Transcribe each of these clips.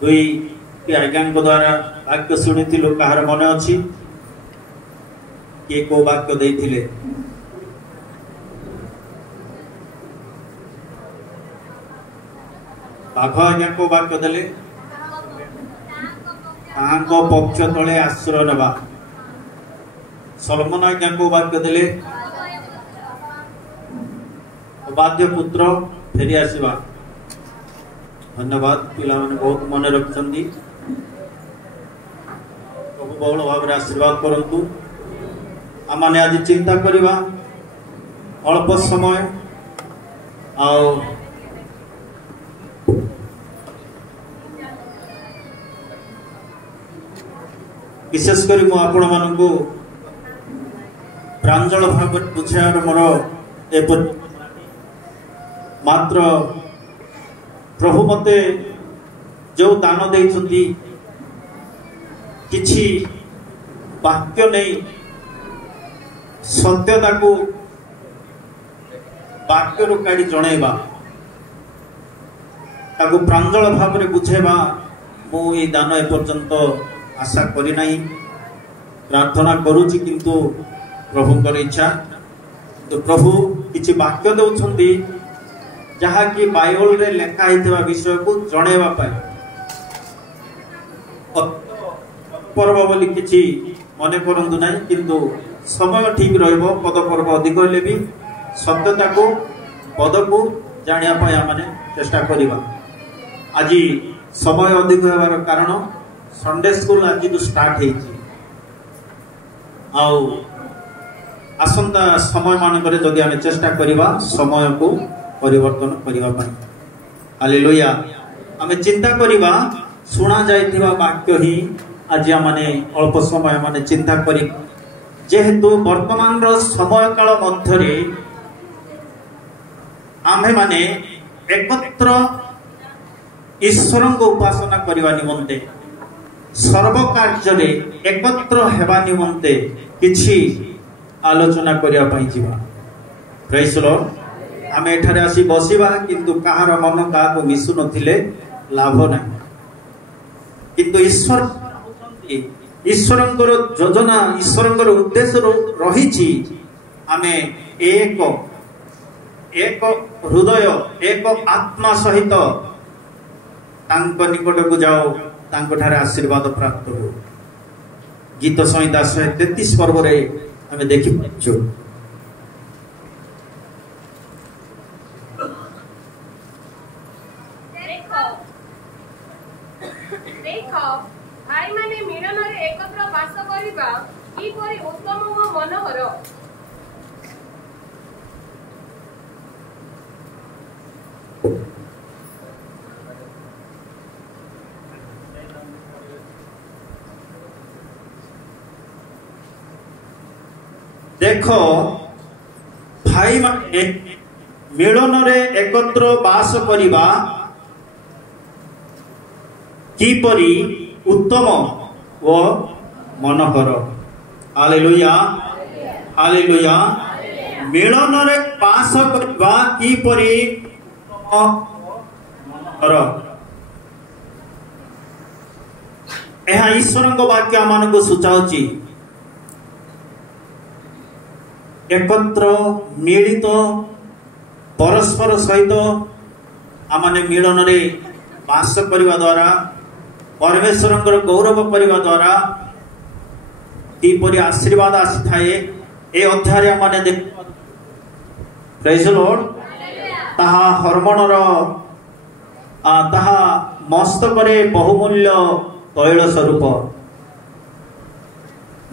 दुई आज्ञा द्वारा वाक्य शुणी कहार मन अच्छी किए को वाक्य देथिले बाघ आज्ञा को वाक्य देले पक्ष तले आश्रय नवा सलमन आज्ञा को वाक्य देले बाध्य पुत्र फेरी आसवा। धन्यवाद पिला माने बहुत मन रखछंदी प्रभु बहुल भाव आशीर्वाद करंतु। आमाने आज चिंता करिवा अल्प समय आओ विशेष करी मु आपण मानकु प्रांजल भाव बुझार मोर एपर मात्र प्रभु मते जो दान देइछंती किछि वाक्य नहीं सत्यता को वाक्य रु काढ़ी जणेबा ताको प्रांजल भाव में बुझेबा मु ए दान एपर्यंत आशा करी नहीं प्रार्थना करूची किंतु प्रभुंकर इच्छा तो प्रभु किछि वाक्य दउछंती जहा कि बाइबल रे लेखा हितवा विषय को जणेबा पाए पर्व बोली किछि मने करंतु नहीं किंतु समय ठीक रहइबो पद पर्व अधिक होले भी सत्यता को पद को जानिया पाए माने चेष्टा करिबा। आज समय अधिक होबार कारण संडे स्कूल आज जो स्टार्ट हेछि आउ आसंता समय मानकरे जदि आमे चेष्टा करिबा समय को परिवर्तन करिबा पाई। हालेलुया। आमे चिंता करिबा सुना जाइथिबा वाक्य ही आज माने अल्प समय माने चिंता करी जेहेतु वर्तमान रो समय काल मध्यरे आमे माने एकत्र ईश्वर को उपासना करबा निमंते सर्व कार्य रे एकत्र हेबा निमंते किछि आलोचना करिया पाई जीवा। Praise the Lord. आमे एठारे आसी बसिबा किंतु कहार मन का को मिसु नथिले लाभ ना किंतु ईश्वरंकर योजना ईश्वरंकर उद्देश्य रही आमे एक एक हृदय एक आत्मा सहित तांको निकट को जाओ तांको ठारे आशीर्वाद प्राप्त हो। गीत संहिता 133 पर्व रे आमे देखि पाछु। भाई माने मिलन रे एकत्र वास करिबा की परि उत्तम व मनोहर। देखो भाई माने मिलन रे एकत्र वास करिबा की परि उत्तम व मनोहर। Hallelujah hallelujah. मिलन रे वास करबा की परि मनोहर एहा ईश्वर को वाक्य मान को सूचाउची एकत्र मिलित परस्पर सहित आमाने मिलन रे वास करबा द्वारा परमेश्वर गौरव करने द्वारा किपरि आशीर्वाद आसी थाए ए अध्याय माने देख। Praise the Lord. ताहा हर्मणर ताहा मस्तकरे बहुमूल्य तैल स्वरूप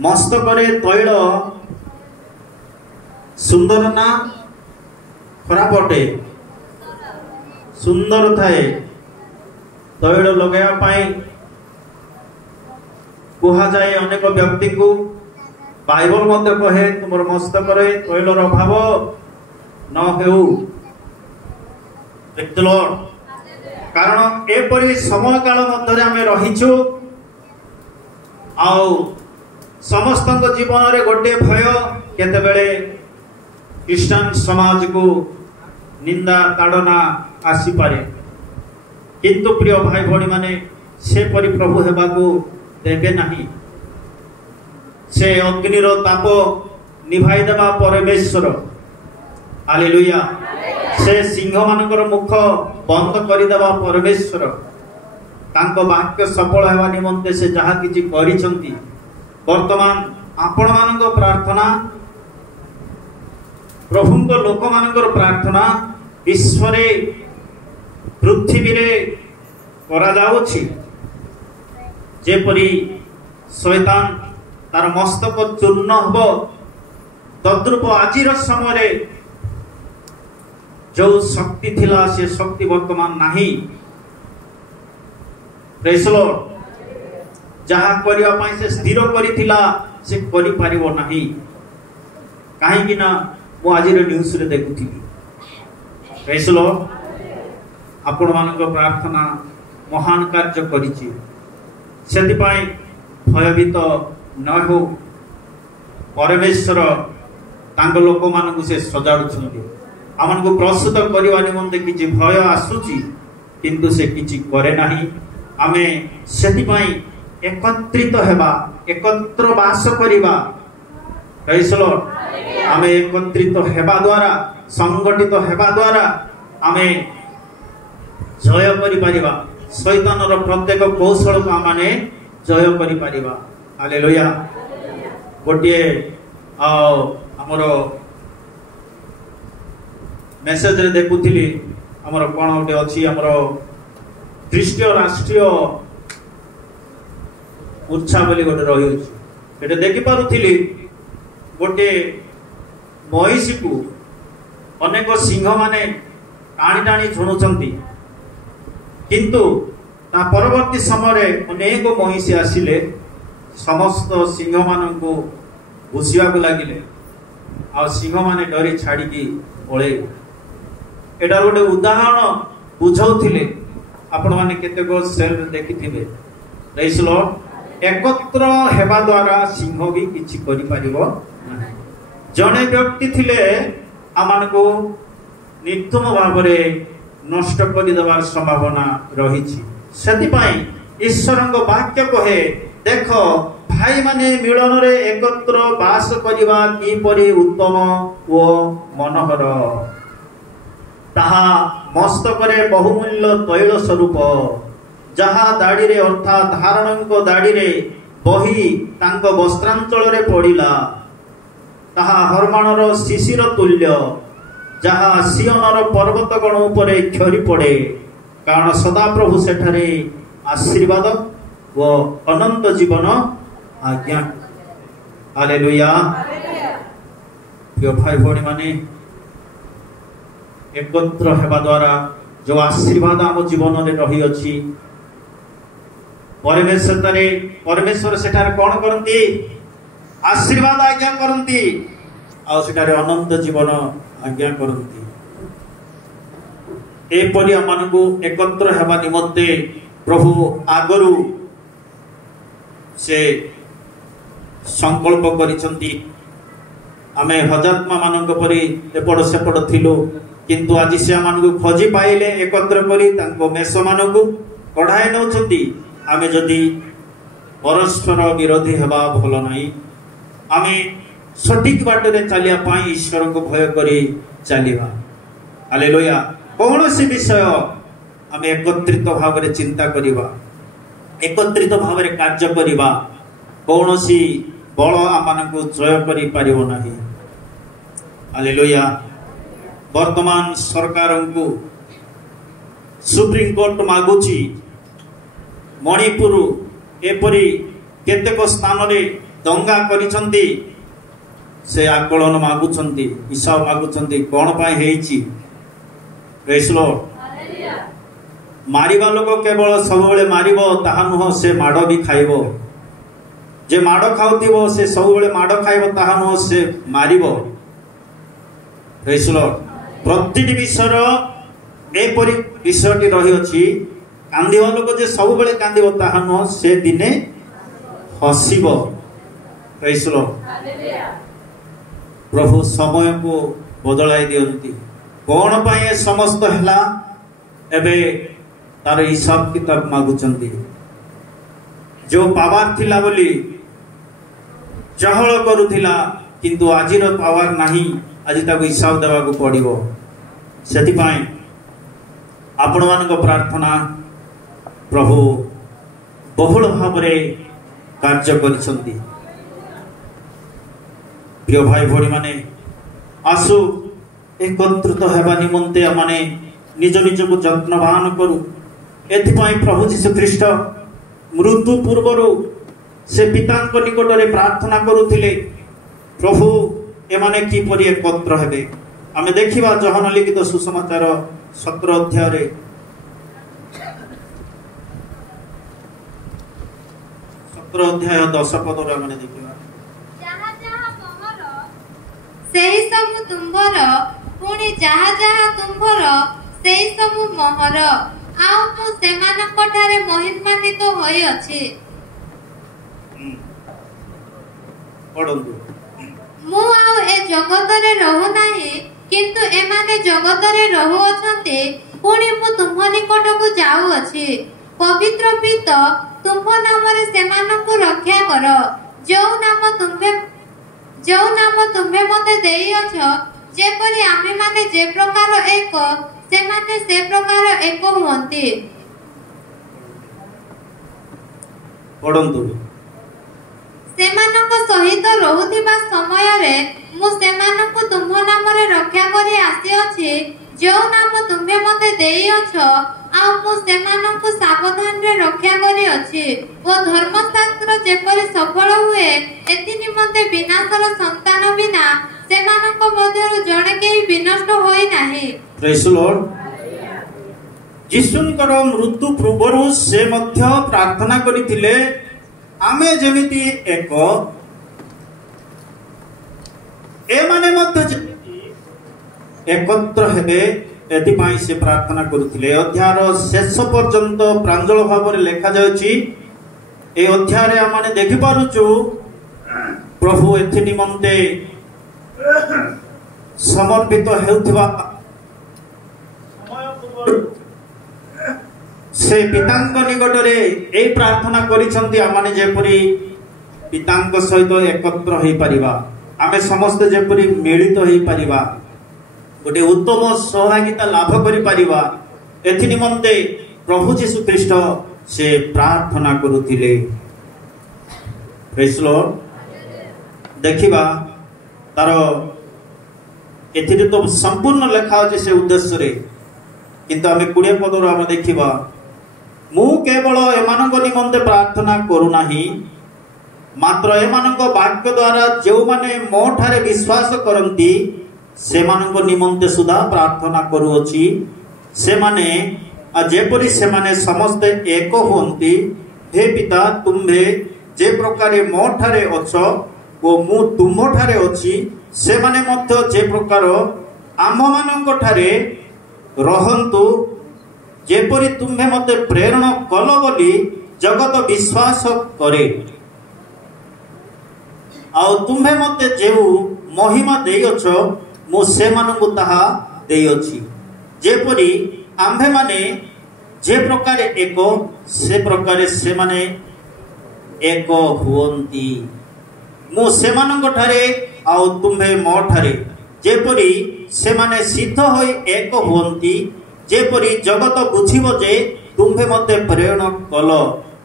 मस्तकरे तैल सुंदर ना खराब अटे सुंदर थाए तैल लगाया पाई कहा जाए अनेक व्यक्ति को बाइबल मध्य कहे तुम मस्तक तैलर अभाव न हो कारण एपरी समय काल मध्य आम रहीचु आउ समस्त जीवन में गोटे भय केतेबेले क्रिश्चियन समाज को निंदा ताड़ना आसी पारे किंतु प्रिय भाई भौणी माने ସେପରି ପ୍ରଭୁ ହେବାକୁ ଦେବେ ନାହିଁ। ସେ ଅଗ୍ନିର ତାପ ନିଭାଇ ଦେବା ପରମେଶ୍ୱର। ହାଲେଲୁୟା। ସେ ସିଂହମାନଙ୍କର ମୁଖ ବନ୍ଦ କରିଦେବା ପରମେଶ୍ୱର। ତାଙ୍କ ବାକ୍ୟ ସଫଳ ହେବା ନିମନ୍ତେ ସେ ଯାହା କିଛି କରିଛନ୍ତି। ବର୍ତ୍ତମାନ ଆପଣମାନଙ୍କ ପ୍ରାର୍ଥନା, ପ୍ରଭୁଙ୍କ ଲୋକମାନଙ୍କର ପ୍ରାର୍ଥନା ବିଶ୍ୱରେ ପୃଥିବୀରେ କରାଯାଉଛି। ଯେପରି ଶୈତାନ ତାର ମସ୍ତକ ଚୂର୍ଣ୍ଣ ହେବ, ତଦ୍ରୂପ ଆଜିର ସମୟରେ ଯୋଉ ଶକ୍ତି ଥିଲା ସେ ଶକ୍ତି ବର୍ତ୍ତମାନ ନାହିଁ। ପ୍ରେଜ୍ ଦ ଲର୍ଡ। ଯାହା କରିବା ପାଇଁ ସେ ସ୍ଥିର କରିଥିଲା ସେ କରିପାରିବ ନାହିଁ। କାହିଁକି ନା ମୁଁ ଆଜିର ନ୍ୟୁଜରେ ଦେଖୁଥିଲି, ପ୍ରେଜ୍ ଦ ଲର୍ଡ, ଆପଣମାନଙ୍କ ପ୍ରାର୍ଥନା ମହାନ କାର୍ଯ୍ୟ କରିଛି। ସେଥିପାଇଁ ଭୟଭୀତ ନ ହେଉ। ପରମେଶ୍ୱର ତାଙ୍କ ଲୋକମାନଙ୍କୁ ସେ ସଜାଡୁଛନ୍ତି। ଆମକୁ ପ୍ରସ୍ତୁତ କରିବା ନିମନ୍ତେ କିଛି ଭୟ ଆସୁଛି, କିନ୍ତୁ ସେ କିଛି କରେ ନାହିଁ। ଆମେ ସେଥିପାଇଁ ଏକତ୍ରିତ ହେବା, ଏକତ୍ର ବାସ କରିବା। ପ୍ରେଜ୍ ଦ ଲର୍ଡ। ଆମେ ଏକତ୍ରିତ ହେବା ଦ୍ୱାରା, ସଂଗଠିତ ହେବା ଦ୍ୱାରା ଆମେ ଜୟ କରିପାରିବା। ଶୈତାନର ପ୍ରତ୍ୟେକ କୌଶଳକୁ ଆମେ ଜୟ କରିପାରିବା। ହାଲେଲୁୟା। ଗୋଟିଏ ଆମର ମେସେଜରେ ଦେଖୁଥିଲି, ଆମର କ'ଣ ଗୋଟେ ଅଛି, ଆମର ଖ୍ରୀଷ୍ଟୀୟ ରାଷ୍ଟ୍ରୀୟ ଉତ୍ସାହ ବୋଲି ଗୋଟେ ରହିଅଛି। ସେଟା ଦେଖିପାରୁଥିଲି, ଗୋଟିଏ ମହିଷୀକୁ ଅନେକ ସିଂହମାନେ ଟାଣି ଟାଣି ଝୁଣୁଛନ୍ତି, କିନ୍ତୁ ତା ପରବର୍ତ୍ତୀ ସମୟରେ ଅନେକ ମହିଷୀ ଆସିଲେ, ସମସ୍ତ ସିଂହମାନଙ୍କୁ ଘୁଷିବାକୁ ଲାଗିଲେ, ଆଉ ସିଂହମାନେ ଡରି ଛାଡ଼ିକି ପଳେଇଲେ। ଏଟାର ଗୋଟେ ଉଦାହରଣ ବୁଝାଉଥିଲେ। ଆପଣମାନେ କେତେକ ସେଲ୍ରେ ଦେଖିଥିବେ। ପ୍ରେଜ୍ ଦ ଲର୍ଡ। ଏକତ୍ର ହେବା ଦ୍ୱାରା ସିଂହ ବି କିଛି କରିପାରିବ ନାହିଁ। ଜଣେ ବ୍ୟକ୍ତି ଥିଲେ ଆମମାନଙ୍କୁ ନିର୍ଦ୍ଧୁମ ଭାବରେ ନଷ୍ଟ କରିଦେବାର ସମ୍ଭାବନା ରହିଛି। ସେଥିପାଇଁ ଈଶ୍ୱରଙ୍କ ବାକ୍ୟ କହେ, ଦେଖ ଭାଇମାନେ ମିଳନରେ ଏକତ୍ର ବାସ କରିବା କିପରି ଉତ୍ତମ ଓ ମନୋହର। ତାହା ମସ୍ତକରେ ବହୁମୂଲ୍ୟ ତୈଳ ସ୍ୱରୂପ, ଯାହା ଦାଢ଼ିରେ ଅର୍ଥାତ୍ ଧାରଣଙ୍କ ଦାଢ଼ିରେ ବହି ତାଙ୍କ ବସ୍ତ୍ରାଞ୍ଚଳରେ ପଡ଼ିଲା। ତାହା ହର୍ମାଣର ଶିଶିର ତୁଲ୍ୟ, ଯାହା ସିୟନର ପର୍ବତଗଣ ଉପରେ କ୍ଷରି ପଡ଼େ, କାରଣ ସଦାପ୍ରଭୁ ସେଠାରେ ଆଶୀର୍ବାଦ ଓ ଅନନ୍ତ ଜୀବନ ଆଜ୍ଞା। ହାଲେଲୁୟା। ପ୍ରିୟ ଭାଇ ଭଉଣୀମାନେ, ଏକତ୍ର ହେବା ଦ୍ୱାରା ଯୋଉ ଆଶୀର୍ବାଦ ଆମ ଜୀବନରେ ରହିଅଛି, ପରମେଶ୍ୱର ସେଠାରେ କ'ଣ କରନ୍ତି? ଆଶୀର୍ବାଦ ଆଜ୍ଞା କରନ୍ତି, ଆଉ ସେଠାରେ ଅନନ୍ତ ଜୀବନ ଆଜ୍ଞା କରନ୍ତି। ଏପରି ଆମମାନଙ୍କୁ ଏକତ୍ର ହେବା ନିମନ୍ତେ ପ୍ରଭୁ ଆଗରୁ ସେ ସଂକଳ୍ପ କରିଛନ୍ତି। ଆମେ ହଜାତ୍ମା ମାନଙ୍କ ପରି ଏପଟ ସେପଟ ଥିଲୁ, କିନ୍ତୁ ଆଜି ସେମାନଙ୍କୁ ଖୋଜି ପାଇଲେ, ଏକତ୍ର କରି ତାଙ୍କ ମେଷମାନଙ୍କୁ କଢାଇ ନେଉଛନ୍ତି। ଆମେ ଯଦି ପରସ୍ପର ବିରୋଧୀ ହେବା ଭଲ ନାହିଁ। ଆମେ ସଠିକ ବାଟରେ ଚାଲିବା ପାଇଁ ଈଶ୍ୱରଙ୍କୁ ଭୟ କରି ଚାଲିବା। ହାଲେଲୁୟା। କୌଣସି ବିଷୟ ଆମେ ଏକତ୍ରିତ ଭାବରେ ଚିନ୍ତା କରିବା, ଏକତ୍ରିତ ଭାବରେ କାର୍ଯ୍ୟ କରିବା। କୌଣସି ବଳ ଆମମାନଙ୍କୁ ଜୟ କରିପାରିବ ନାହିଁ। ହାଲେଲୁୟା। ବର୍ତ୍ତମାନ ସରକାରଙ୍କୁ ସୁପ୍ରିମକୋର୍ଟ ମାଗୁଛି, ମଣିପୁର ଏପରି କେତେକ ସ୍ଥାନରେ ଦଙ୍ଗା କରିଛନ୍ତି, ସେ ଆକଳନ ମାଗୁଛନ୍ତି, ହିସାବ ମାଗୁଛନ୍ତି, କ'ଣ ପାଇଁ ହେଇଛି। ପ୍ରେଜ୍ ଦ ଲର୍ଡ। ମାରିବା ଲୋକ କେବଳ ସବୁବେଳେ ମାରିବ ତାହା ନୁହଁ, ସେ ମାଡ଼ ବି ଖାଇବ। ଯେ ମାଡ଼ ଖାଉଥିବ ସେ ସବୁବେଳେ ମାଡ଼ ଖାଇବ ତାହା ନୁହଁ, ସେ ମାରିବ। ପ୍ରେଜ୍ ଦ ଲର୍ଡ। ପ୍ରତିଟି ବିଷୟର ଏପରି ବିଷୟଟି ରହିଅଛି, କାନ୍ଦିବା ଲୋକ ଯେ ସବୁବେଳେ କାନ୍ଦିବ ତାହା ନୁହଁ, ସେ ଦିନେ ହସିବ। ପ୍ରେଜ୍ ଦ ଲର୍ଡ। ପ୍ରଭୁ ସମୟକୁ ବଦଳାଇ ଦିଅନ୍ତି। କ'ଣ ପାଇଁ ଏ ସମସ୍ତ ହେଲା, ଏବେ ତାର ହିସାବ କିତାବ ମାଗୁଛନ୍ତି। जो पावर थिला बोली चहल करुथिला किंतु आजिर पावर नहीं आज ताको हिसाब देवा को पड़िबो सेति पाए आपण मान को प्रार्थना प्रभु बहुल भाव रे कार्य करिसंती। प्रिय भाई भोड़ी माने आसु एकत्रित हेबा निमंते माने निज निज को जत्नवान करू। एथिपाई प्रभु जीशु ख्रीष्ट मृत्यु पूर्वरु से पितांक निकट रे प्रार्थना करुथिले प्रभु एमाने किपरि एकत्र हेबे। आमे देखिबा योहन लिखित सुसमाचार 17 अध्याय रे 17 अध्याय 10 पद रे आमे देखिबा जहा जहा तमर सेहि सब तुंभर पुणी जहा जहा तुंभर सेहि सब मोहर आउ मु सेमानक ठारे महिमान्वित होई अछि। पढंतु मु आउ ए जगत रे रहु नाही किंतु एमाने जगत रे रहु अछंते पुणी मु तुम निकट को जाऊ अछि। पवित्र पिता तुम नाम रे सेमानक रक्षा कर जो नाम तुम्हे मते देई अछ जेपरि आमे माने जे प्रकार एक सेमाने से प्रकार एक हुअन्ति। पढंतु सेमानक सहित रहुथिबा समय रे मु सेमानक तुम नाम रे रक्षा करी आसी अछि जो नाम तुम्हे मते देई अछ आ मु सेमानक सावधान रे रक्षा करी अछि ओ धर्मशास्त्र जेपरि सफल हुए एति निमंते विनाशर संतान बिना सेमानक मध्यरु जणे केही विनष्ट होई नाही। Praise Lord. जीशुंकर मृत्यु पूर्वरु से मध्य प्रार्थना करिथिले आमे जेमिति एक ए माने मध्य एकत्र हेबे एथिपाई से प्रार्थना करुथिले। अध्यायर शेष पर्यंत प्रांजल भाव रे लेखा जाउची। ए अध्याय रे आमाने देखि पारुचु प्रभु एथि निमंते समर्पित हेउथबा से पितांक निकट रे ए प्रार्थना करिसंती आमाने जेपरि पितांक सहित एकत्र होई परिबा आमे समस्त जेपरि मिलित होई परिबा गोटे उत्तम सहभागिता लाभ करि परिबा एथि निमंते प्रभु जीशु ख्रीष्ट से प्रार्थना करुथिले। Praise Lord. देखिबा तारो एथिरे तो संपूर्ण लेखा अछि से उद्देश्य रे किंतु आमे 20 पद रो आमे देखिबा मु केवल एमानक निमंते प्रार्थना करू नाही मात्र एमानक वाक्य द्वारा जो माने मो ठारे विश्वास करंती से मानक निमंते सुधा प्रार्थना करू अछि। से माने जेपरि से माने समस्त एक होंती हे पिता तुम्हे जे प्रकार मो ठारे अछ ओ मु तुम ठारे अछि से माने मध्य जे प्रकार आम मानक ठारे रहंतु जेपरि तुम्हे मते प्रेरणा कल बोली जगत विश्वास करे आ तुम्हे मते जेउ महिमा देई अछ मु से मानकु ताहा देई अछि जेपरि आम्भे माने जे प्रकार एक से प्रकार से माने एक हुअन्ति मु से मानक ठारे आ तुम्हे मो ठारे जेपरि से माने सिद्ध होई एक हुअन्ति जेपरि जगत बुझिबो जे तुम्हे मते प्रेम कल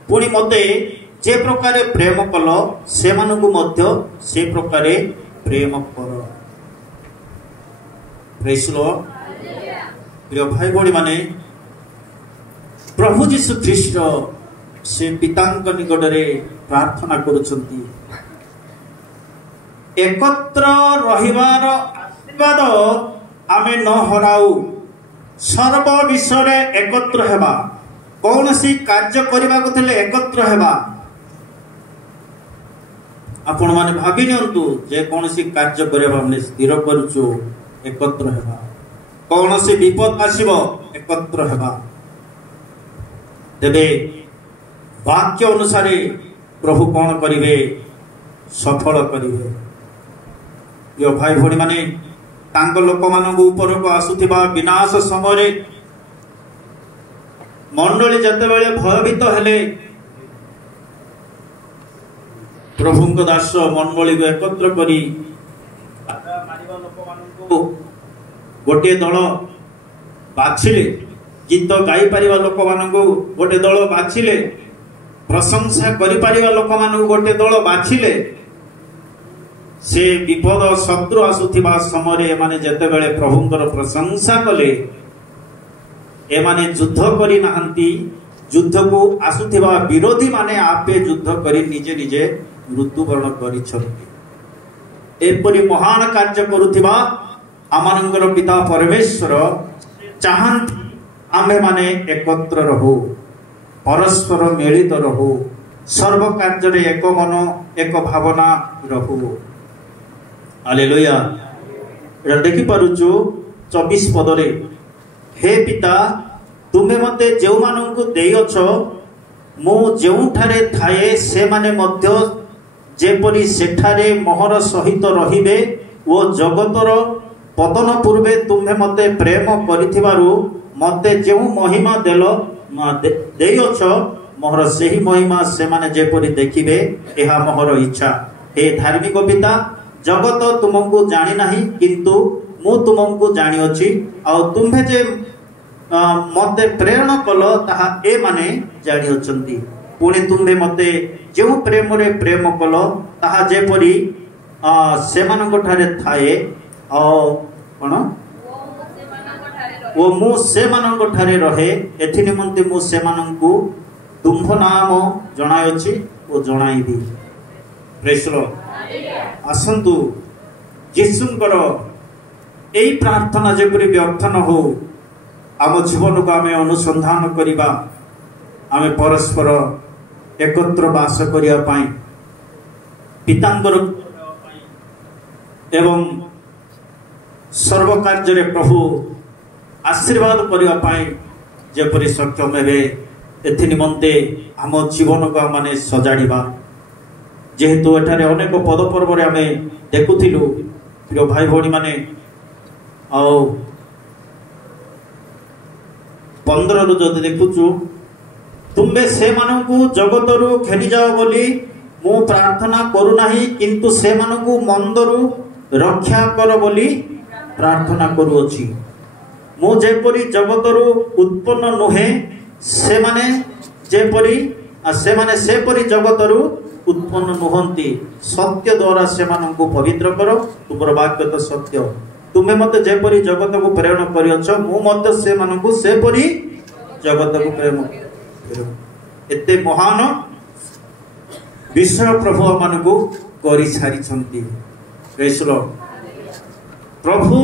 पुणी मते जे प्रकार प्रेम कल से मानकु मध्य से प्रकार प्रेम कर। Praise Lord. प्रिय भाई भोड़ी माने प्रभु जीशु ख्रीष्ट से पितांक निकट रे प्रार्थना करुछंती एकत्र रहिबार आशीर्वाद आमे न हराऊ सर्व विषय एकत्र हेबा कौन सी कार्य करबा को थले एकत्र हेबा आपण माने भाबी नियंतु जे कौन सी कार्य करबा हमने स्थिर करछु एकत्र हेबा कौन सी विपद आसीबो एकत्र हेबा तेबे वाक्य अनुसार प्रभु कौन करिवे सफल करिवे। यो भाई भोड़ी माने तांग लोक मानक ऊपर को आसुथिबा विनाश समय मंडली जते बेले भयभीत हेले प्रभु दास मंडली को एकत्र करी गोटे दल बाछिले गीत गाई पारिबा लोक मानू गोटे दल बाछिले प्रशंसा करि पारिबा लोक मानू गोटे दल बाछिले से विपद शत्रु आसुथिबा समय माने जेतेबेले प्रभुंकर प्रशंसा कले एमाने युद्ध करि नाहंती युद्ध को आसुथिबा विरोधी माने आपे युद्ध करि निजे निजे मृत्युवरण करिछन्ति। एपरि महान कार्य करुथिबा आमानंकर पिता परमेश्वर चाहन्ति आमे माने एकत्र रहू परस्पर मिलित रहू सर्व कार्य एक मन एक भावना रहू। हालेलुया। एटा देखि पारुछु 24 पदरे हे पिता तुमे मते जेउ माननकु देइअछ मो जेउठारे थाए से माने मध्य जेपरि सेठारे मोहर सहित रहिबे ओ जगतर पतन पूर्वे तुम्हे मते प्रेम करिथिबारु मते जेउ महिमा देलो देइअछ मोहर सेही महिमा से माने जेपरि देखिबे एहा मोहर इच्छा। हे धार्मिक पिता जगत तुमको जानी नहीं किंतु मु तुमको जानी अछि आ तुम्हे जे मते प्रेरण कल ताहा ए माने जानी अछंती पुणी तुम्हे मते जेउ प्रेम रे प्रेम कल ताहा जेपरि सेमानक ठारे थाए आ कोन ओ मु सेमानक ठारे रहे एथि निमंते मु सेमानकु तुम्भ नाम जणाय अछि ओ जणाइबी। Praise the lord. आसंतु यीशुंकर एई प्रार्थना जेपरि व्यर्थ न हो आम जीवन को आमे अनुसंधान करिबा आमे परस्पर एकत्र वास करिया पाई पितांकर एवं सर्व कार्य प्रभु आशीर्वाद करिया पाई जेपरि सक्षम हेबे एथि निमंते आम जीवन को माने सजाड़िबा जेहेतु एठारे अनेक पद पर्व रे आमे देखुथिलु प्रिय भाई भौणी माने आ 15 रु जदि देखुचु तुम्बे से मानकु जगतरु खेली जाओ बोली मु प्रार्थना करू नाही किंतु से मानकु मंदरु रक्षा कर बोली प्रार्थना करू अछि। मु जेपरि जगतरु उत्पन्न नुहे से माने जेपरि से माने सेपरि जगतरु उत्पन्न नुहंती सत्य द्वारा से मानकु पवित्र करो तुमर वाक्य तो सत्य तुम्हें मते जेपरि जगत को प्रेरण करियछ मु मते से मानकु सेपरि जगत को प्रेम एते महान विषय प्रभु मानकु करि छारी छंती। Praise the lord. प्रभु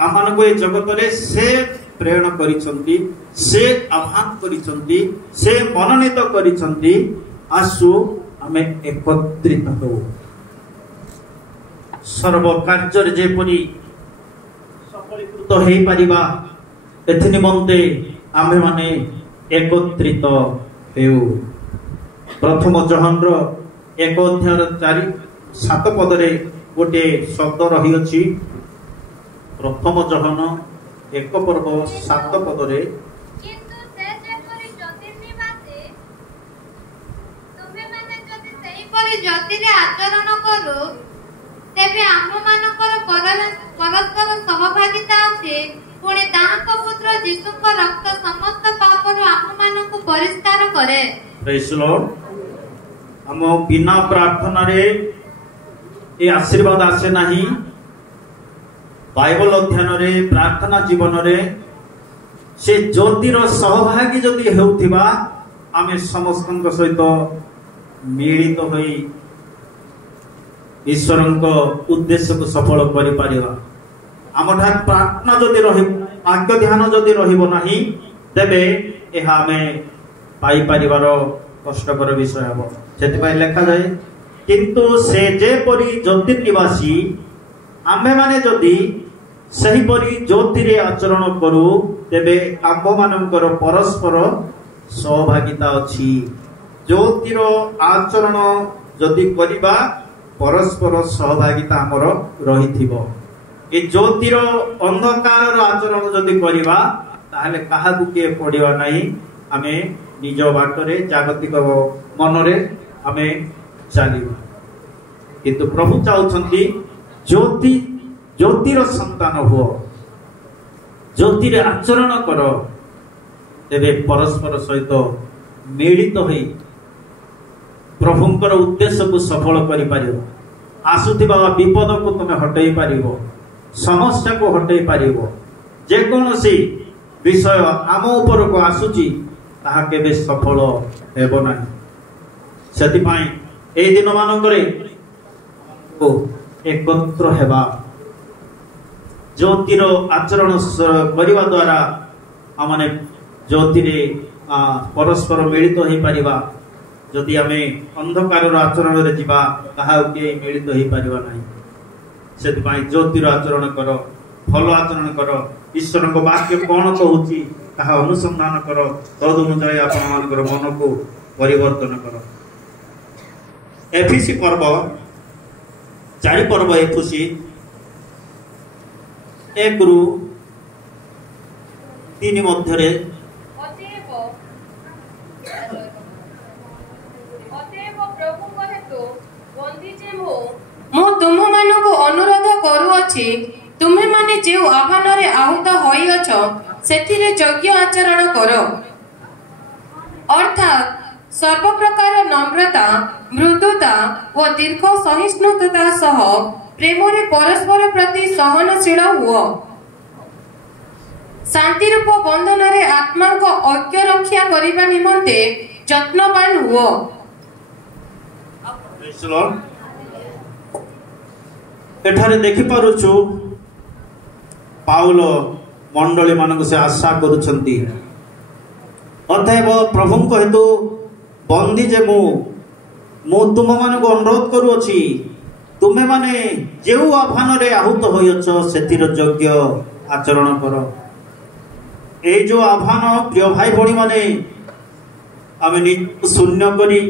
आमानकु ए जगत रे से प्रेरण करि छंती से आह्वान करि छंती से मनोनीत करि छंती आसु आमे एकत्रित हो सर्व कार्य जेपरि सफलीकृत हेई परिबा एथि निमंते आमे माने एकत्रित हेउ। प्रथम जहन रो 1 अध्याय 4-7 पद रे गोटे शब्द रही अछि। प्रथम जहन 1 पर्व 7 पद रे किंतु से जेपरि ज्योतिर्निवासी तुमे माने जदि सेही परि ज्योतिरे आचरण करू तेबे आम मानकर परस्पर सहभागिता अछि पुणी ताहाक पुत्र यीशुक रक्त समस्त पापरु आम मानकु परिष्कार करे। Praise the Lord. हम बिना प्रार्थना रे ए आशीर्वाद आसे नाही। बाइबल अध्ययन रे प्रार्थना जीवन रे से ज्योतिर सहभागी जदि हेउथिबा आमे समस्तक सहित मिलित होई ईश्वरଙ୍କ उद्देश्य को सफल करि परिबा। आमठा प्रार्थना जदि रहि वाक्य ध्यान जदि रहिबो नाही तेबे एहा आमे पाई परिवार कष्टकर विषय हबो। सेति पय लेखा जाय किंतु से जे परि ज्योतिर्निवासी आमे माने जदि सही परि ज्योतिरे आचरण करू तेबे आम्भ मानकर परस्पर सहभागिता अछि। ज्योतिर आचरण जदि करिबा परस्पर सहभागिता आमर रहिथिबो। ए ज्योतिर अंधकार आचरण जदि करिबा ताहले काहाकु के पडिबा नाही। आमे निज बाटरे जागतिक मनरे आमे चलिबा किंतु प्रभु चाहउछंती ज्योति ज्योतिर संतान हो ज्योति रे आचरण कर तेरे परस्पर सहित मिलित होई प्रभुंकर उद्देश्य को सफल करि पारिबो आसुथिबा विपद को तुम हटई पारिबो समस्या को हटई पारिबो जे कोनोसी विषय आम ऊपर को आसुची ताहा केबे सफल हेबो नाही सेति पई एई दिन मानकरे को एकत्र हेबा ज्योतिर आचरण करने द्वारा आमने ज्योति परस्पर मिलित हो पारिबा जदि आमे अंधकार आचरण रे जिबा ताहा के मिलित हो पारिबा नाही सेति पई ज्योतिर आचरण कर भल आचरण कर ईश्वर को वाक्य कौन कहूची ताहा अनुसंधान कर तद अनुसार आपण मानकर मन को परिवर्तन कर एफिसी पर्व चारि पर्व एफिसी 1 रु 3 मध्य मु तुम मानकु अनुरोध करूअछि तुम्हे माने जे आह्वान रे आहुत होइअछ सेथिरे योग्य आचरण करो अर्थात सर्व प्रकार नम्रता मृदुता व दीर्घ सहिष्णुता सह प्रेम रे परस्पर प्रति सहनशील हुओ शांति रूप बंधन रे आत्मा को ऐक्य रक्षा करिबा निमंते यत्नवान हुओ एठारे देखि पारुछु पाउल मंडली मानक से आशा करुछंती अतएव प्रभु को हेतु बंदी जे मु तुम मान को अनुरोध करूअछि तुम्हें माने जेउ आह्वान रे आहुत होइछ सेतिर योग्य आचरण करो ए जो आह्वान प्रिय भाई भणी माने आमे शून्य करी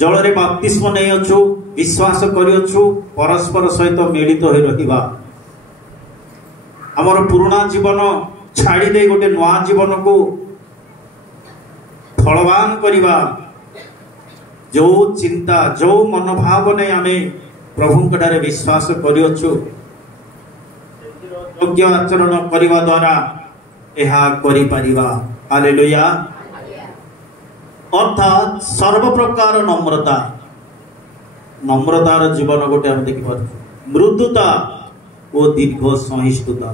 जल रे बप्तिस्म नै अछु विश्वास करियछु परस्पर सहित मिलित होई रहिबा हमर पुराना जीवन छाड़ी दे गोटे नवा जीवन को फलवान करिबा जो चिंता जो मनोभाव ने आमे प्रभु कटारे विश्वास करियछु योग्य आचरण करिबा द्वारा एहा करि परिबा हालेलुया अर्थात सर्व प्रकार नम्रता नम्रतार जीवन गोटे हम देखि पार मृदुता ओ दीर्घ सहिष्णुता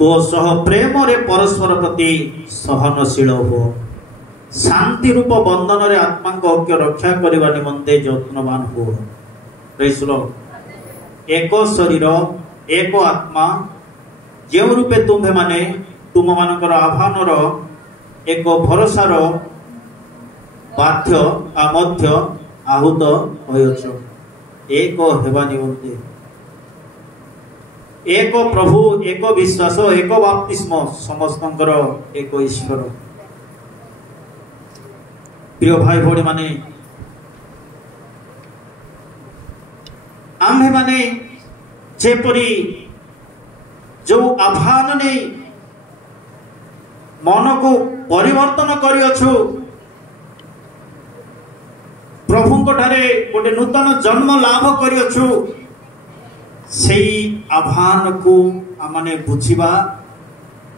ओ सह प्रेम रे परस्पर प्रति सहनशील हो शांति रूप बंधन रे आत्मा को ऐक्य रक्षा करबा निमंते यत्नवान हो रहिसलो एक शरीर एक आत्मा जे रूपे तुम्हे माने तुम मानकर आह्वानर एक भरोसार बाध्य मध्य आहुत होयछ एक हेबा निमंते एक प्रभु एक विश्वास एक बप्तिस्म समस्तंकर एक ईश्वर प्रिय भाई भौणी माने आम्भे माने जेपरी जो आह्वान ने मन को परिवर्तन करियछु प्रभु को ठारे गोटे नूतन जन्म लाभ करियछु सेई आह्वान को आमने बुझिबा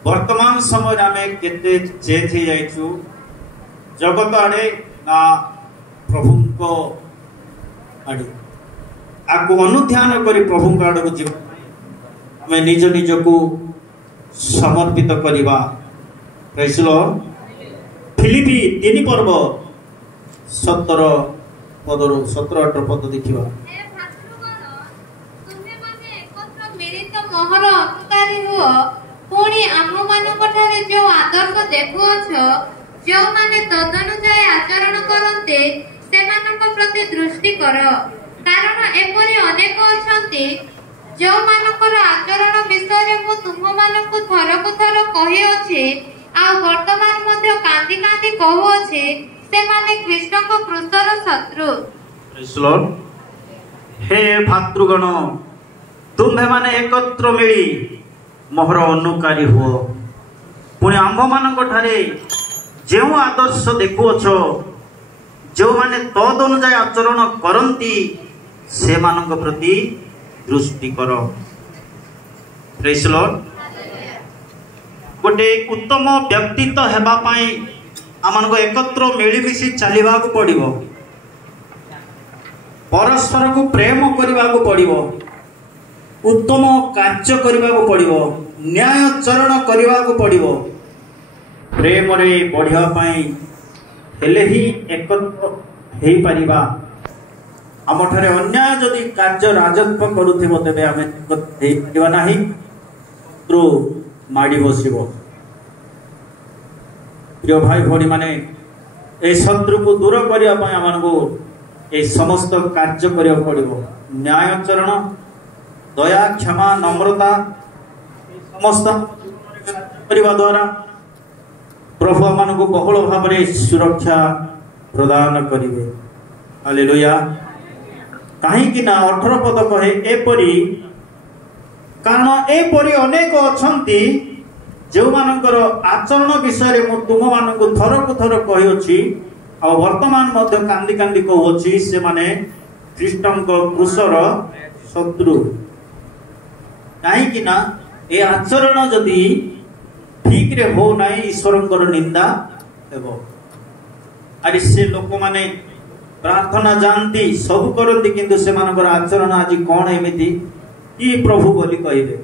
वर्तमान समय आमे केते चेंज हे जाइछु जगत आड़े ना प्रभु को आड़े आको अनुध्यान करी प्रभु को आड़े को जीव आमे निज निज को समर्पित करिबा प्रेज लॉर्ड फिलिपी 3 पर्व 17 पदरु 17-18 पद देखिबा मोहर अधिकारी हुओ पुणी आम मानक ठारे जो आदर्श देखुअछ जो माने तदनुसार आचरण करते सेमानक प्रति दृष्टि कर कारण एपरि अनेक अछंती जो मानकर आचरण विषय मु तुम मानक थर को थर कहि अछि आ वर्तमान मध्ये कांदी कांदी कहू अछि से माने कृष्ण को क्रूसर शत्रु प्रेज लॉर्ड हे भातृगण तुम्हें माने एकत्र मिली मोहर अनुकारी हो पुणे आंभ मानक ठारे जो आदर्श देखुअछ जो माने तद अनुसार आचरण करती से मानक प्रति दृष्टि कर। Praise Lord. गोटे उत्तम व्यक्तित्व हेबा पाई आमनको एकत्र मिलिमिशि चलिबाकू पड़िबो, परस्पर को प्रेम करबाकू पड़िबो, उत्तम कार्य करबाकू पड़िबो, न्याय चरण करबाकू पड़िबो। प्रेम रे बढ़िया पाई हेले ही एकत्र हेई परिबा। आमठारे अन्याय जदि कार्य राजत्व करुथिबो तेबे आमे हेई परिबा नाही, शत्रु माड़ी बसिबो। प्रिय भाई भौणी माने ए शत्रु को दूर करिया पय आमनको ए समस्त कार्य करिया पड़िबो। न्याय चरण, दया, क्षमा, नम्रता समस्त करिबा द्वारा प्रभु आमनको बहुल भाव में सुरक्षा प्रदान करिवे। हालेलुया। कहीं ना 18 पद कहे एपरी, कारण एपरी अनेक अछंती जो मानकर आचरण विषय मु तुम मानक थर को थर कही आ वर्तमान मध्य कांदी कांदी कहूँ से माने ख्रीष्टन क्रूसर शत्रु। कहीं ना ए आचरण जदि ठीक रे हो नाई ईश्वर निंदा हेबो। अरे से लोक माने प्रार्थना जानती सब करती किंतु से मानकर आचरण आज कौन एमिति कि प्रभु बोली कहिबे,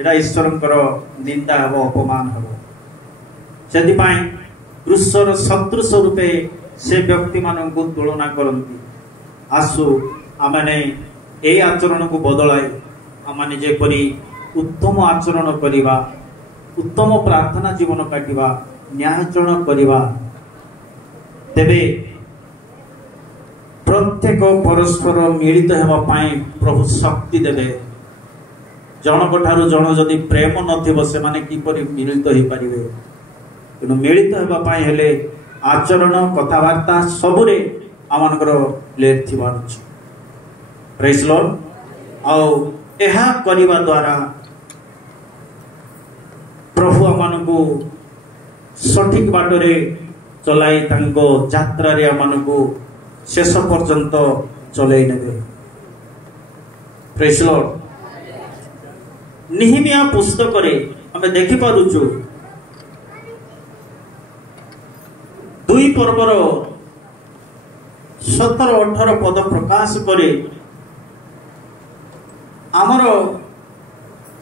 एटा ईश्वर निंदा हेबो, अपमान हेबो। सेति पई क्रूसर शत्रु स्वरूपे से व्यक्ति मानकु तुलना करती। आसु आमने ए आचरण को बदलाई आमने जेपरी उत्तम आचरण करिबा, उत्तम प्रार्थना जीवन काटिबा, न्यायचरण करिबा, तेबे प्रत्येक परस्पर मिलित हेबा पाई प्रभु शक्ति देबे। जनक ठारू जन जदि प्रेम नथिबो से माने किपरि मिलित होई परिबे। किनु मिलित हेबा पाई हेले आचरण, कथावार्ता सबुरे आमानकर लेट थिबार अछि। Praise Lord. आउ एहा करिबा द्वारा प्रभु आमानकु सठिक बाटरे चलाई तांको यात्रा रे आमानकु शेष पर्यंत चलाई नेबे। Praise Lord. निहिमिया पुस्तक रे हमें देखि पारुछु 2 पर्वर 17-18 पद प्रकाश करे आमर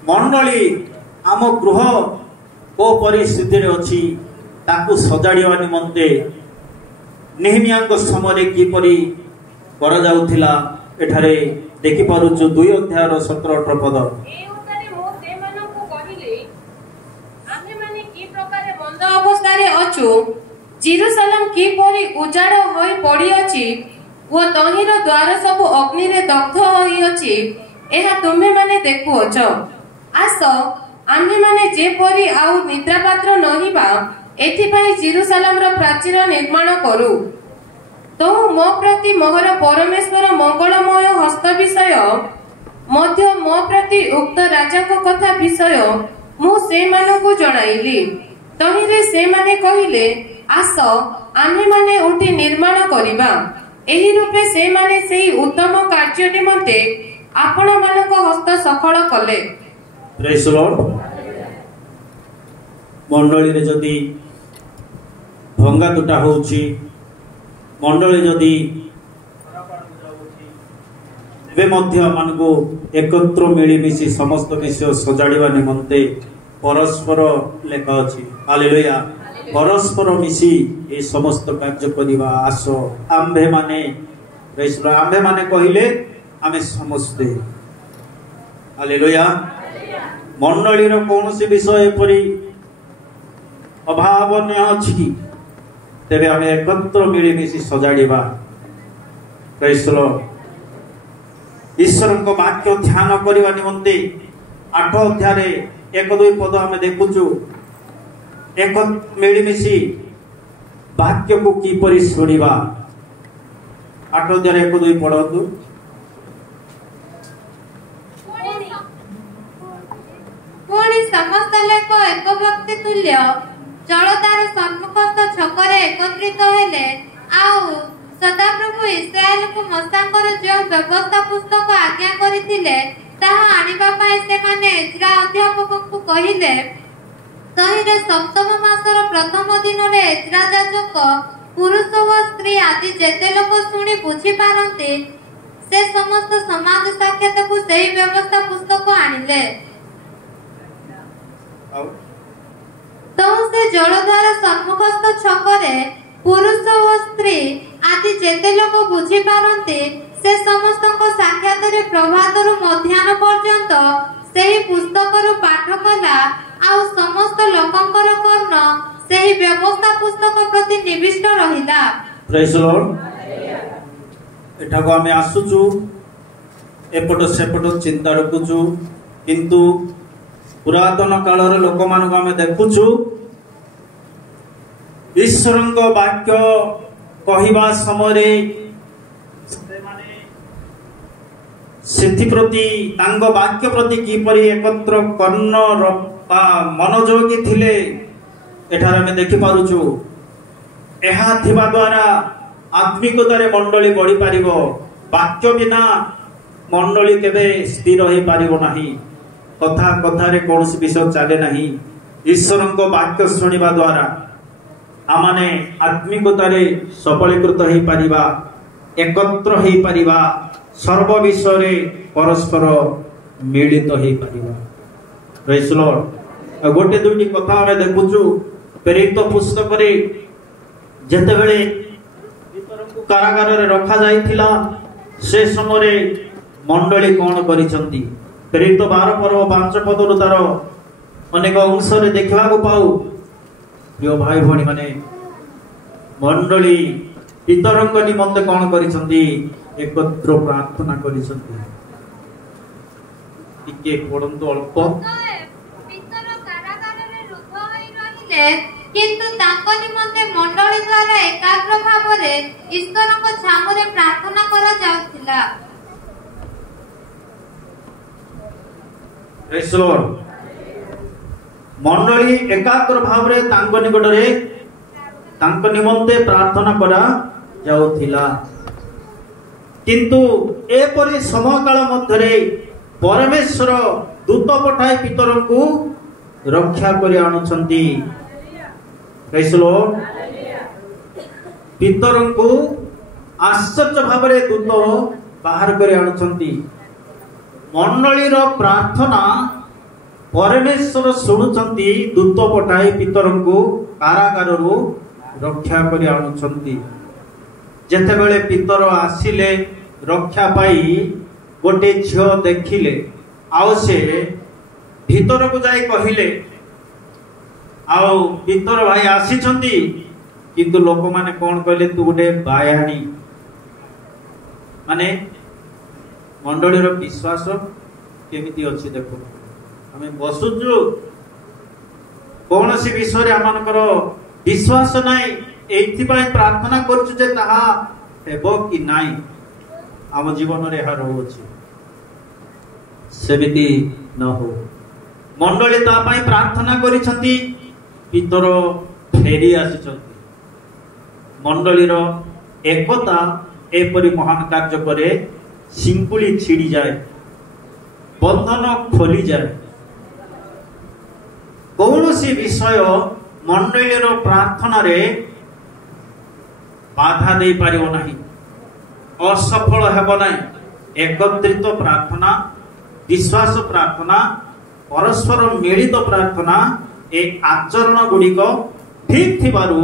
मंडली आम गृह को परिस्थिति रे अछि ताकू सजाड़िया निमंते निहिमिया समय किपरि कर जाउथिला एठारे देखि पारुछु 2 अध्याय 17-18 पद। अवस्था अच्छु जेरुसलेम किपरि उजाड़ होई पड़ी अछि वो तहिर द्वार सब अग्नि रे दग्ध होई अछि, एहा तुमे माने देखुअछ। आस आम्हे माने जेपरि आउ निद्रा पात्र नहिबा एथिपई जेरुसलेम रो प्राचीर निर्माण करू। तो मो प्रति मोहर परमेश्वर मंगलमय हस्त विषय मध्य मो प्रति उक्त राजा को कथा विषय मु से मानको जणाइली। तहिरे से माने कहिले आस आम्हे माने उठी निर्माण करिबा। एही रूपे से माने सेही उत्तम कार्य निमंते आपण मानक हस्त सफल कले। Praise Lord. मंडली रे जदी भंगा टूटा होउची, मंडली जदी वे मध्य मानको एकत्र मिली मिसी समस्त विषय सजाड़िबा निमंते परस्पर लेखा अछि। हालेलुया। परस्पर मिसी ए समस्त कार्य करिबा आस आम्भे माने। आम्भे माने कहिले आमे समस्ते। हालेलुया। मंडली रो कोनोसी विषय परि अभाव न अछि तेबे आमे एकत्र मिली मिसी सजाड़िबा। Praise Lord. ईश्वर को वाक्य ध्यान करिबा निमंते 8 अध्याय रे 1-2 पद आमे देखुछु। एक मिलिमिशि वाक्य को किपरि शुणिबा। 8 अध्याय 1-2 पढ़तु। पुणी समस्त लोक एक व्यक्ति तुल्य ଜଳଧାର ସମ୍ମୁଖସ୍ଥ ଛକରେ ଏକତ୍ରିତ ହେଲେ। ଆଉ ସଦାପ୍ରଭୁ ଇସ୍ରାଏଲକୁ ମୋଶେଙ୍କର ଯେଉଁ ବ୍ୟବସ୍ଥା ପୁସ୍ତକ ଆଜ୍ଞା କରିଥିଲେ ତାହା ଆଣିବା ପାଇଁ ସେମାନେ ଏଜ୍ରା ଅଧ୍ୟାପକଙ୍କୁ କହିଲେ। ତହିଁରେ ସପ୍ତମ ମାସର ପ୍ରଥମ ଦିନରେ ଏଜ୍ରା ଯାଜକ ପୁରୁଷ ଓ ସ୍ତ୍ରୀ ଆଦି ଯେତେ ଲୋକ ଶୁଣି ବୁଝିପାରନ୍ତି ସେ ସମସ୍ତ ସମାଜ ସାକ୍ଷାତକୁ ସେହି ବ୍ୟବସ୍ଥା ପୁସ୍ତକ ଆଣିଲେ। ତ ସେ ଜଳଧାର ସମ୍ମୁଖସ୍ଥ ଛକରେ ପୁରୁଷ ଓ ସ୍ତ୍ରୀ ଆଦି ଯେତେ ଲୋକ ବୁଝିପାରନ୍ତି ସେ ସମସ୍ତଙ୍କ ସାକ୍ଷାତରେ ପ୍ରଭାତରୁ ମଧ୍ୟାହ୍ନ ପର୍ଯ୍ୟନ୍ତ ସେହି ପୁସ୍ତକରୁ ପାଠ କଲା। ଆଉ ସମସ୍ତ ଲୋକଙ୍କର କର୍ଣ୍ଣ ସେହି ବ୍ୟବସ୍ଥା ପୁସ୍ତକ ପ୍ରତି ନିବିଷ୍ଟ ରହିଲା। ପ୍ରେଜ୍ ଦ ଲର୍ଡ। ଏଠାକୁ ଆମେ ଆସୁଛୁ, ଏପଟ ସେପଟ ଚିନ୍ତା ରଖୁଛୁ, କିନ୍ତୁ ପୁରାତନ କାଳର ଲୋକମାନଙ୍କୁ ଆମେ ଦେଖୁଛୁ ଈଶ୍ୱରଙ୍କ ବାକ୍ୟ କହିବା ସମୟରେ ସେମାନେ ସେଥିପ୍ରତି ତାଙ୍କ ବାକ୍ୟ ପ୍ରତି କିପରି ଏକତ୍ର କର୍ଣ୍ଣ ବା ମନୋଯୋଗୀ ଥିଲେ ଏଠାରେ ଆମେ ଦେଖିପାରୁଛୁ। ଏହା ଥିବା ଦ୍ୱାରା ଆତ୍ମିକତାରେ ମଣ୍ଡଳୀ ବଢିପାରିବ। ବାକ୍ୟ ବିନା ମଣ୍ଡଳୀ କେବେ ସ୍ଥିର ହେଇପାରିବ ନାହିଁ। କଥା କଥାରେ କୌଣସି ବିଷୟ ଚାଲେ ନାହିଁ। ଈଶ୍ୱରଙ୍କ ବାକ୍ୟ ଶୁଣିବା ଦ୍ୱାରା ଆମମାନେ ଆତ୍ମିକତାରେ ସବଳୀକୃତ ହେଇପାରିବା, ଏକତ୍ର ହେଇପାରିବା, ସର୍ବ ବିଷୟରେ ପରସ୍ପର ମିଳିତ ହେଇପାରିବା। ପ୍ରେଜ୍ ଦ ଲର୍ଡ। ଗୋଟେ ଦୁଇଟି କଥା ଆମେ ଦେଖୁଛୁ ପ୍ରେରିତ ପୁସ୍ତକରେ ଯେତେବେଳେ ପିତରଙ୍କୁ କାରାଗାରରେ ରଖାଯାଇଥିଲା ସେ ସମୟରେ ମଣ୍ଡଳୀ କଣ କରିଛନ୍ତି? ପ୍ରେରିତ 12 ପର୍ବ 5 ପଦରୁ ତାର ଅନେକ ଅଂଶରେ ଦେଖିବାକୁ ପାଉ। ପ୍ରିୟ ଭାଇ ଭଉଣୀ ମାନେ, ମଣ୍ଡଳୀ ପିତରଙ୍କ ନିମନ୍ତେ କଣ କରିଛନ୍ତି? ଏକତ୍ର ପ୍ରାର୍ଥନା କରିଛନ୍ତି। ଟିକେ ପଢନ୍ତୁ ଅଳ୍ପ। ପିତର କାରାଗାରରେ ରୁଦ୍ଧ ହୋଇ ରହିଲେ, କିନ୍ତୁ ତାଙ୍କ ନିମନ୍ତେ ମଣ୍ଡଳୀ ଦ୍ୱାରା ଏକାଗ୍ର ଭାବରେ ଈଶ୍ୱରଙ୍କ ଛାମୁରେ ପ୍ରାର୍ଥନା କରାଯାଉଥିଲା। ପ୍ରେଜ୍ ଦ ଲର୍ଡ। ମଣ୍ଡଳୀ ଏକାଗ୍ର ଭାବରେ ତାଙ୍କ ନିକଟରେ ତାଙ୍କ ନିମନ୍ତେ ପ୍ରାର୍ଥନା କରାଯାଉଥିଲା। କିନ୍ତୁ ଏପରି ସମୟକାଳ ମଧ୍ୟରେ ପରମେଶ୍ୱର ଦୂତ ପଠାଇ ପିତରଙ୍କୁ ରକ୍ଷା କରି ଆଣୁଛନ୍ତି। ପ୍ରେଜ୍ ଦ ଲର୍ଡ। ପିତରଙ୍କୁ ଆଶ୍ଚର୍ଯ୍ୟ ଭାବରେ ଦୂତ ବାହାର କରି ଆଣୁଛନ୍ତି। ମଣ୍ଡଳୀର ପ୍ରାର୍ଥନା ପରମେଶ୍ୱର ଶୁଣୁଛନ୍ତି। ଦୂତ ପଠାଇ ପିତରଙ୍କୁ କାରାଗାରରୁ ରକ୍ଷା କରି ଆଣୁଛନ୍ତି। ଯେତେବେଳେ ପିତର ଆସିଲେ ରକ୍ଷା ପାଇ ଗୋଟେ ଝିଅ ଦେଖିଲେ, ଆଉ ସେ ଭିତରକୁ ଯାଇ କହିଲେ, ଆଉ ପିତର ଭାଇ ଆସିଛନ୍ତି। କିନ୍ତୁ ଲୋକମାନେ କଣ କହିଲେ? ତୁ ଗୋଟେ ବାୟାଣୀ। ମାନେ ମଣ୍ଡଳୀର ବିଶ୍ୱାସ କେମିତି ଅଛି ଦେଖ। ଆମେ ବସୁଛୁ, କୌଣସି ବିଷୟରେ ଆମମାନଙ୍କର ବିଶ୍ୱାସ ନାହିଁ, ଏଇଥିପାଇଁ ପ୍ରାର୍ଥନା କରୁଛୁ ଯେ ତାହା ହେବ କି ନାହିଁ। ଆମ ଜୀବନରେ ଏହା ରହୁଅଛି। ସେମିତି ନ ହଉ। ମଣ୍ଡଳୀ ତା ପାଇଁ ପ୍ରାର୍ଥନା କରିଛନ୍ତି। ପିତର ଫେରି ଆସିଛନ୍ତି। ମଣ୍ଡଳୀର ଏକତା ଏପରି ମହାନ କାର୍ଯ୍ୟ କରେ। ଶିଙ୍କୁଳି ଛିଡ଼ିଯାଏ, ବନ୍ଧନ ଖୋଲିଯାଏ। କୌଣସି ବିଷୟ ମଣ୍ଡଳୀର ପ୍ରାର୍ଥନାରେ ବାଧା ଦେଇପାରିବ ନାହିଁ, ଅସଫଳ ହେବ ନାହିଁ। ଏକତ୍ରିତ ପ୍ରାର୍ଥନା, ବିଶ୍ୱାସ ପ୍ରାର୍ଥନା, ପରସ୍ପର ମିଳିତ ପ୍ରାର୍ଥନା, ଏ ଆଚରଣ ଗୁଡ଼ିକ ଠିକ୍ ଥିବାରୁ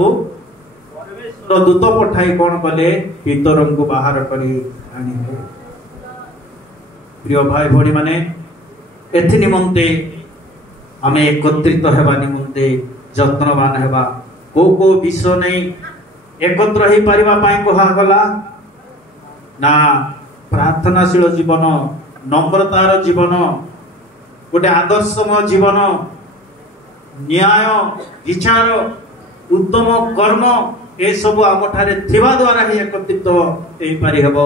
ପରମେଶ୍ୱର ଦୂତ ପଠାଇ କଣ କଲେ? ପିତରଙ୍କୁ ବାହାର କରି ଆଣିଲେ। ପ୍ରିୟ ଭାଇ ଭଉଣୀ ମାନେ, ଏଥି ନିମନ୍ତେ ଆମେ ଏକତ୍ରିତ ହେବା ନିମନ୍ତେ ଯତ୍ନବାନ ହେବା। କୋଉ କୋଉ ବିଷୟ ନେଇ ଏକତ୍ର ହେଇପାରିବା ପାଇଁ କୁହାଗଲା ନା? ପ୍ରାର୍ଥନାଶୀଳ ଜୀବନ, ନମ୍ରତାର ଜୀବନ, ଗୋଟେ ଆଦର୍ଶମୟ ଜୀବନ, ନ୍ୟାୟ ବିଚାର, ଉତ୍ତମ କର୍ମ, ଏସବୁ ଆମଠାରେ ଥିବା ଦ୍ୱାରା ହିଁ ଏକତ୍ରିତ ହେଇପାରି ହେବ।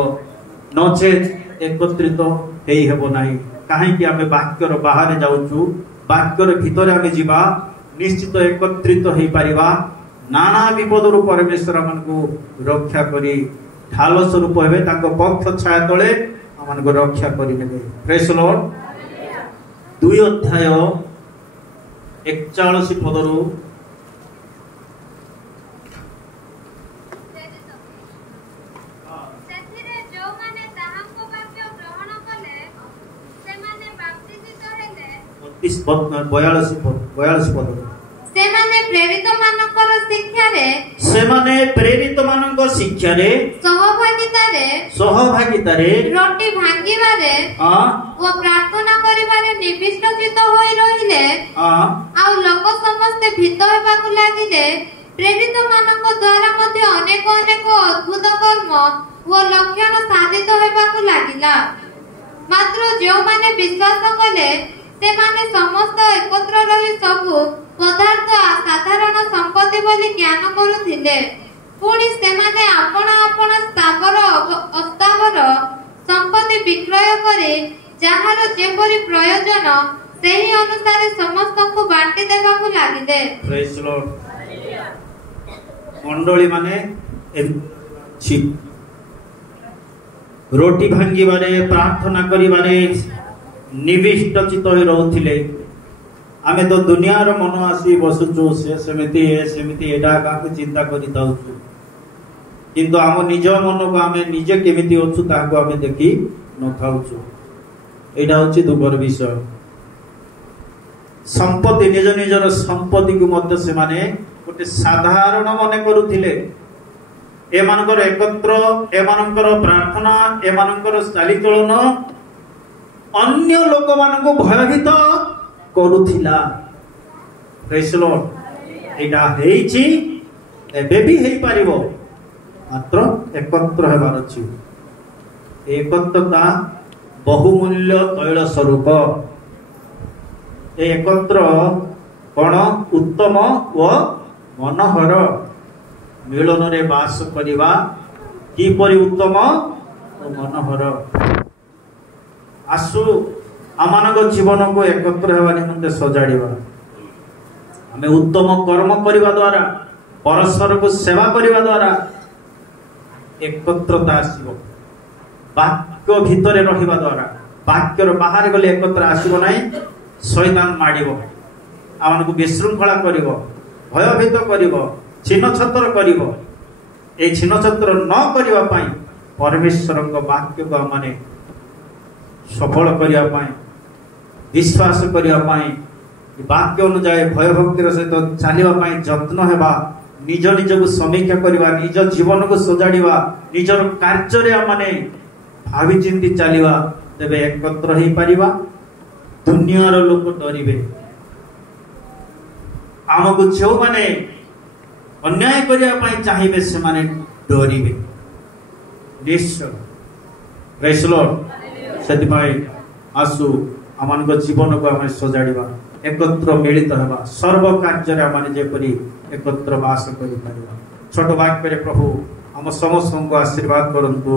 ନଚେତ୍ ଏକତ୍ରିତ ହେଇ ହେବ ନାହିଁ। କାହିଁକି? ଆମେ ବାକ୍ୟର ବାହାରେ ଯାଉଛୁ, ବାକ୍ୟର ଭିତରେ ଆମେ ଯିବା, निश्चित एकत्रित हो पारिबा नाना विपदरु परमेश्वर हमनकु रक्षा करी ढाल स्वरूप हेबे ताको पक्ष छाया तळे हमनकु रक्षा करी नेबे। Praise the Lord. 2 अध्याय 41 पदरु बयालीस पद प्रेरित मानकर शिक्षा सहभागितारे रोटी भांगिबारे ओ प्रार्थना करिबारे निविष्टचित होई रहिले आ लोक समस्त भीत हेबाकु लागिले। प्रेरित मानक द्वारा मध्ये अनेक अनेक अद्भुत कर्म ओ लक्षण साधित हेबाकु लागिला। मात्र जो माने विश्वास कले से माने समस्त एकत्र रही सबु पदार्थ साधारण संपत्ति बोली ज्ञान करुथिले। पुणी से माने आपण आपण स्थावर अस्तावर संपत्ति विक्रय करे जहार जेपरि प्रयोजन सेही अनुसार समस्त को बांटी देबा को लागिले। Praise the Lord. मंडली माने रोटी भांगी बारे प्रार्थना करी बारे निविष्ट चित होई रहउथिले। आमे तो दुनिया रो मन आसी बसुचु से सेमिति एडा का चिंता करि दाउछु किंतु आम निज मन को आमे निजे केमिति अछु ताको आमे देखि न थाउछु। एडा होछि दुबर विषय। संपत्ति निज निजर संपत्ति को मध्य से माने गोटे साधारण मन करुथिले। एमानकर एकत्र एमानकर प्रार्थना एमानकर चालीचलन अन्य लोक मानको भयभीत करुथिला। Praise the Lord. एटा हेछि एबे भी हेइ पारिबो मात्र एकत्र हेबार अछि। एकत्रता बहुमूल्य तैल स्वरूप। एकत्र कोन उत्तम व मनोहर मिलन रे वास करिबा किपरि उत्तम व मनोहर। आसु आमानक जीवन को एकत्र हेबा निमंते सजाड़िबा। आमे उत्तम कर्म करिबा द्वारा परस्पर को सेवा करिबा द्वारा एकत्रता आसीबो। वाक्य भितरे रहिबा द्वारा वाक्यर बाहर गले एकत्र आसीबो नाही। शैतान माडिबो आमानकु विशृंखला करिबो भयभीत करिबो छिन्न छत्र करिबो। ए छिन्न छत्र न करिबा पई परमेश्वरक वाक्य को माने सफल करिया पाए विश्वास करिया पाए वाक्य अनुसार भय भक्तिर सहित चलिबा पाए यत्न हेबा निज निज को समीक्षा करिबा निज जीवन को सजाड़िबा निजर कार्य रे माने भावी चिंती चलिबा तबे एकत्र होई परिबा। दुनियार लोक डरिबे आमको जो माने अन्याय करिया पाए चाहिबे से माने डरिबे निश्चय। Praise the Lord. सेतिपाई आसु आमान जीवन को आम सजाड़ा एकत्र मिलित होगा सर्व कार्य आम जेपरी एकत्र वास कर। छोट वाक्य प्रभु आम समस्त को आशीर्वाद करंतु।